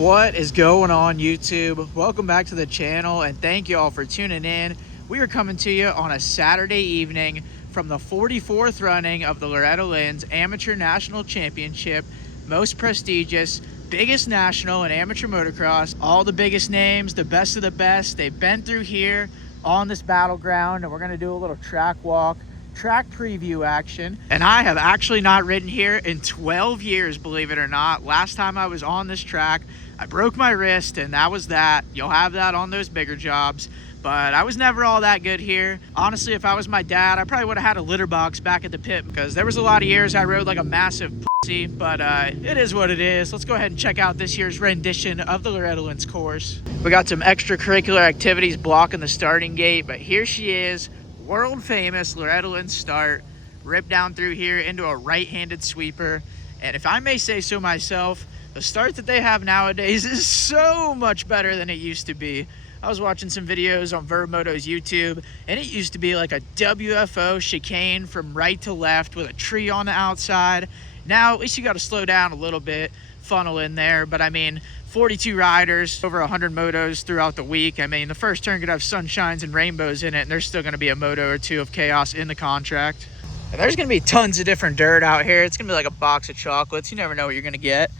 What is going on, YouTube? Welcome back to the channel and thank you all for tuning in. We are coming to you on a Saturday evening from the 44th running of the Loretta Lynn's Amateur National Championship, most prestigious, biggest national in amateur motocross. All the biggest names, the best of the best, they've been through here on this battleground, and we're going to do a little track walk, track preview action. And I have actually not ridden here in 12 years, believe it or not. Last time I was on this track, I broke my wrist, and that was that. You'll have that on those bigger jobs, but I was never all that good here. Honestly, if I was my dad, I probably would have had a litter box back at the pit, because there was a lot of years I rode like a massive pussy, but it is what it is. Let's go ahead and check out this year's rendition of the Loretta Lynn's course. We got some extracurricular activities blocking the starting gate, but here she is, world famous Loretta Lynn's start, ripped down through here into a right-handed sweeper. And if I may say so myself, the start that they have nowadays is so much better than it used to be. I was watching some videos on Vermoto's YouTube, and it used to be like a WFO chicane from right to left with a tree on the outside. Now, at least you got to slow down a little bit, funnel in there. But I mean, 42 riders, over 100 motos throughout the week. I mean, the first turn could have sunshines and rainbows in it, and there's still going to be a moto or two of chaos in the contract. And there's going to be tons of different dirt out here. It's going to be like a box of chocolates. You never know what you're going to get.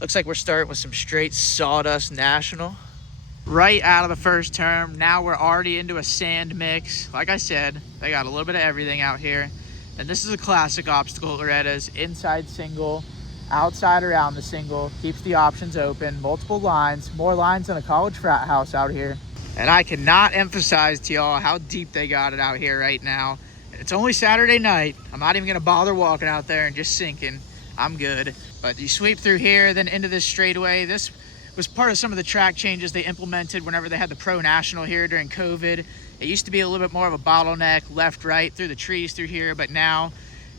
Looks like we're starting with some straight sawdust national. Right out of the first turn, now we're already into a sand mix. Like I said, they got a little bit of everything out here. And this is a classic obstacle at Loretta's. Inside single, outside around the single, keeps the options open, multiple lines, more lines than a college frat house out here. And I cannot emphasize to y'all how deep they got it out here right now. It's only Saturday night. I'm not even gonna bother walking out there and just sinking. I'm good. But you sweep through here, then into this straightaway. This was part of some of the track changes they implemented whenever they had the Pro National here during COVID. It used to be a little bit more of a bottleneck, left, right, through the trees through here, but now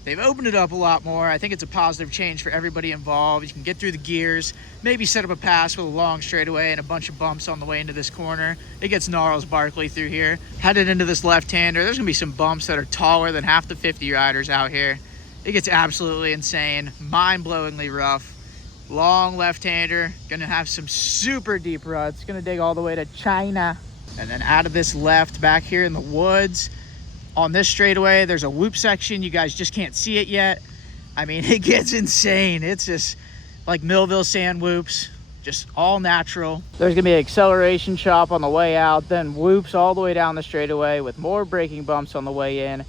they've opened it up a lot more. I think it's a positive change for everybody involved. You can get through the gears, maybe set up a pass with a long straightaway and a bunch of bumps on the way into this corner. It gets gnarls Barkley through here. Headed into this left-hander, there's gonna be some bumps that are taller than half the 50 riders out here. It gets absolutely insane, mind-blowingly rough. Long left-hander, gonna have some super deep ruts, gonna dig all the way to China. And then out of this left back here in the woods, on this straightaway, there's a whoop section. You guys just can't see it yet. I mean, it gets insane. It's just like Millville sand whoops, just all natural. There's gonna be an acceleration chop on the way out, then whoops all the way down the straightaway with more braking bumps on the way in.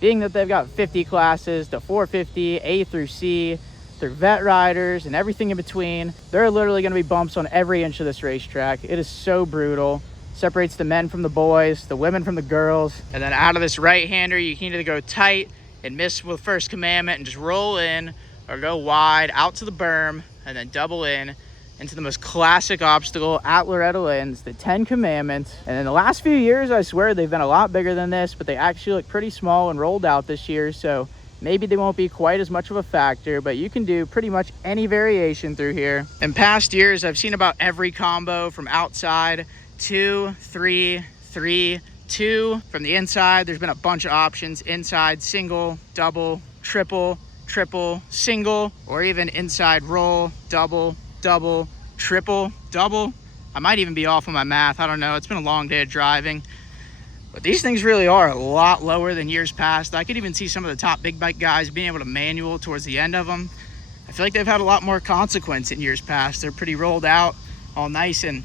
Being that they've got 50 classes to 450, A through C, through vet riders and everything in between, there are literally gonna be bumps on every inch of this racetrack. It is so brutal. Separates the men from the boys, the women from the girls. And then out of this right-hander, you can either go tight and miss with first commandment and just roll in, or go wide out to the berm and then double in into the most classic obstacle at Loretta Lynn's, the 10 Commandments. And in the last few years, I swear they've been a lot bigger than this, but they actually look pretty small and rolled out this year, so maybe they won't be quite as much of a factor, but you can do pretty much any variation through here. In past years, I've seen about every combo from outside, 2, 3, 3, 2. From the inside, there's been a bunch of options. Inside, single, double, triple, triple, single, or even inside roll, double, double, triple, double. I might even be off on my math. I don't know. It's been a long day of driving. But these things really are a lot lower than years past. I could even see some of the top big bike guys being able to manual towards the end of them. I feel like they've had a lot more consequence in years past. They're pretty rolled out, all nice and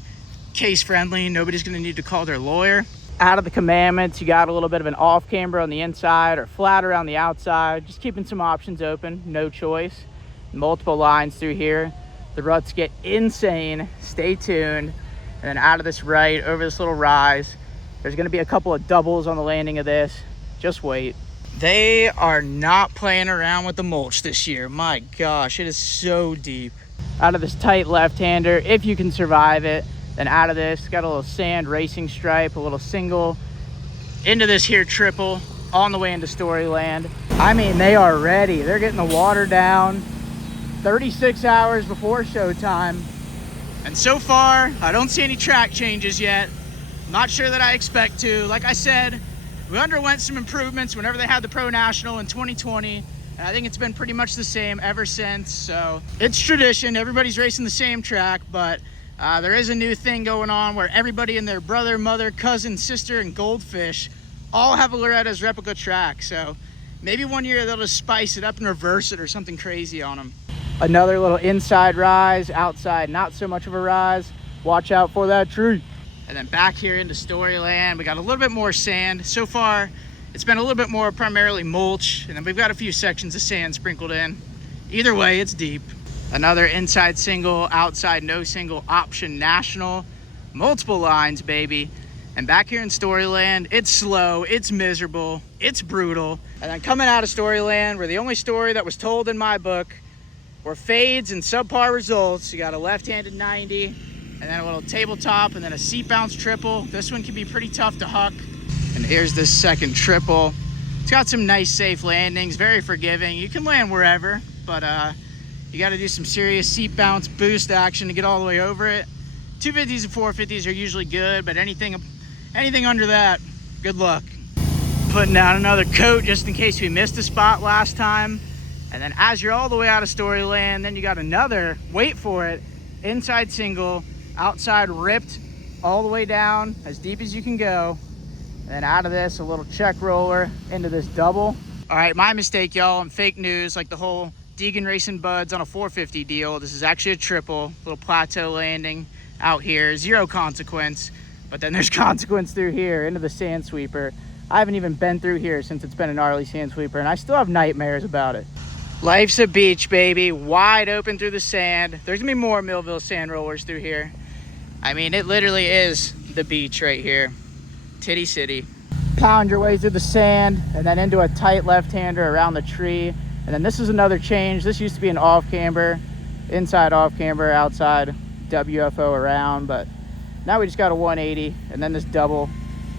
case friendly. Nobody's going to need to call their lawyer. Out of the Commandments, you got a little bit of an off camber on the inside or flat around the outside, just keeping some options open, no choice. Multiple lines through here. The ruts get insane. Stay tuned. And then out of this right, over this little rise, there's going to be a couple of doubles on the landing of this. Just wait. They are not playing around with the mulch this year. My gosh, it is so deep. Out of this tight left-hander, if you can survive it. Then out of this, got a little sand racing stripe, a little single, into this here triple, on the way into Storyland. I mean, they are ready. They're getting the water down 36 hours before showtime. And so far, I don't see any track changes yet. I'm not sure that I expect to. Like I said, we underwent some improvements whenever they had the Pro National in 2020. And I think it's been pretty much the same ever since. So it's tradition. Everybody's racing the same track, but There is a new thing going on where everybody and their brother, mother, cousin, sister, and goldfish all have a Loretta's replica track. So maybe one year they'll just spice it up and reverse it or something crazy on them. Another little inside rise, outside not so much of a rise. Watch out for that tree. And then back here into Storyland, we got a little bit more sand. So far, it's been a little bit more primarily mulch, and then we've got a few sections of sand sprinkled in. Either way, it's deep. Another inside single, outside no single, option national. Multiple lines, baby. And back here in Storyland, it's slow, it's miserable, it's brutal. And then coming out of Storyland, where the only story that was told in my book were fades and subpar results. You got a left-handed 90, and then a little tabletop, and then a seat bounce triple. This one can be pretty tough to huck. And here's this second triple. It's got some nice safe landings, very forgiving. You can land wherever, but you got to do some serious seat bounce boost action to get all the way over it. 250s and 450s are usually good, but anything under that, good luck. Putting down another coat just in case we missed a spot last time. And then as you're all the way out of Storyland, then you got another, wait for it, inside single, outside ripped all the way down as deep as you can go. And then out of this, a little check roller into this double. All right, my mistake, y'all. I'm fake news, like the whole Deegan Racing Buds on a 450 deal. This is actually a triple, little plateau landing out here, zero consequence. But then there's consequence through here into the sand sweeper. I haven't even been through here since it's been a gnarly sand sweeper, and I still have nightmares about it. Life's a beach, baby, wide open through the sand. There's gonna be more Millville sand rollers through here. I mean, it literally is the beach right here. Titty City. Pound your way through the sand and then into a tight left-hander around the tree. And then this is another change. This used to be an off camber, inside off camber, outside WFO around, but now we just got a 180 and then this double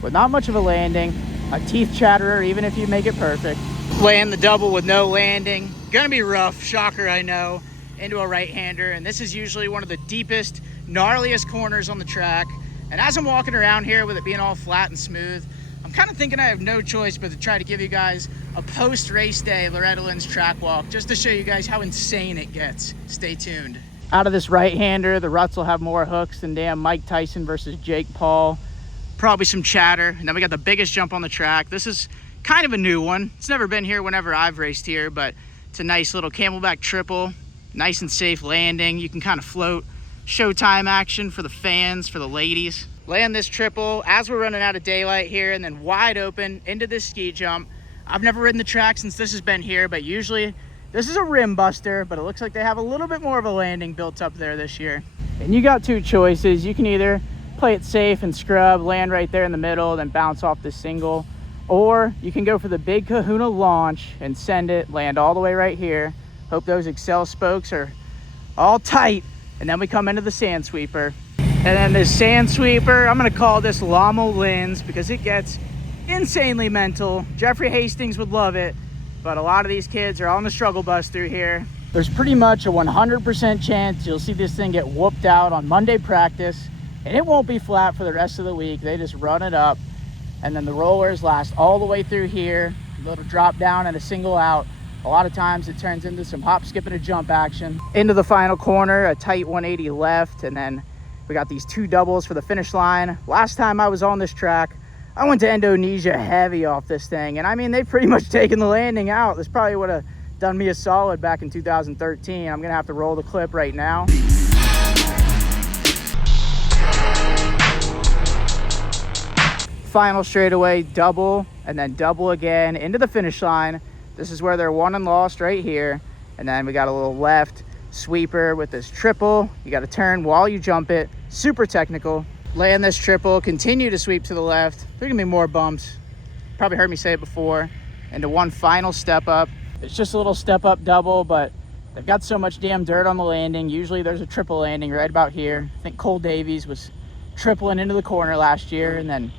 with not much of a landing, a teeth chatterer even if you make it perfect. Land the double with no landing. Gonna be rough, shocker, I know, into a right-hander. And this is usually one of the deepest, gnarliest corners on the track. And as I'm walking around here with it being all flat and smooth, I'm kind of thinking I have no choice but to try to give you guys a post-race day Loretta Lynn's track walk, just to show you guys how insane it gets. Stay tuned. Out of this right-hander, the ruts will have more hooks than damn Mike Tyson versus Jake Paul. Probably some chatter. And then we got the biggest jump on the track. This is kind of a new one. It's never been here whenever I've raced here, but it's a nice little camelback triple. Nice and safe landing. You can kind of float. Showtime action for the fans, for the ladies. Land this triple as we're running out of daylight here, and then wide open into this ski jump. I've never ridden the track since this has been here, but usually this is a rim buster, but it looks like they have a little bit more of a landing built up there this year. And you got two choices. You can either play it safe and scrub, land right there in the middle, then bounce off the single, or you can go for the big kahuna launch and send it, land all the way right here. Hope those Excel spokes are all tight. And then we come into the sand sweeper. And then this sand sweeper, I'm gonna call this Llama Lynn's because it gets insanely mental. Jeffrey Hastings would love it, but a lot of these kids are on the struggle bus through here. There's pretty much a 100% chance you'll see this thing get whooped out on Monday practice, and it won't be flat for the rest of the week. They just run it up, and then the rollers last all the way through here, a little drop down and a single out. A lot of times it turns into some hop, skip, and a jump action. Into the final corner, a tight 180 left, and then we got these two doubles for the finish line. Last time I was on this track, I went to Indonesia heavy off this thing, and I mean, they've pretty much taken the landing out. This probably would have done me a solid back in 2013. I'm gonna have to roll the clip right now. Final straightaway, double, and then double again into the finish line. This is where they're won and lost right here. And then we got a little left sweeper with this triple. You got to turn while you jump it. Super technical. Land this triple, continue to sweep to the left. There are gonna be more bumps. Probably heard me say it before. Into one final step up. It's just a little step up double, but they've got so much damn dirt on the landing. Usually there's a triple landing right about here. I think Cole Davies was tripling into the corner last year, and then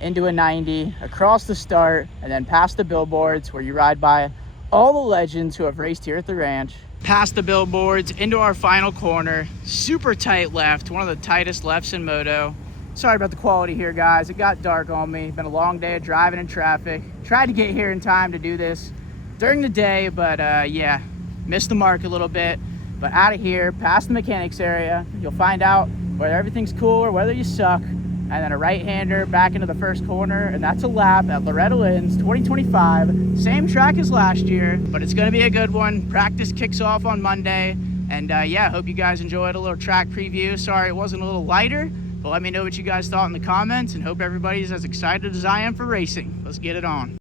into a 90, across the start, and then past the billboards where you ride by all the legends who have raced here at the ranch. Past the billboards, into our final corner, super tight left, one of the tightest lefts in moto. Sorry about the quality here, guys. It got dark on me. Been a long day of driving in traffic. Tried to get here in time to do this during the day, but yeah, missed the mark a little bit. But out of here, past the mechanics area, you'll find out whether everything's cool or whether you suck. And then a right-hander back into the first corner, and that's a lap at Loretta Lynn's 2025. Same track as last year, but it's gonna be a good one. Practice kicks off on Monday, and yeah, hope you guys enjoyed a little track preview. Sorry it wasn't a little lighter, but let me know what you guys thought in the comments, and hope everybody's as excited as I am for racing. Let's get it on.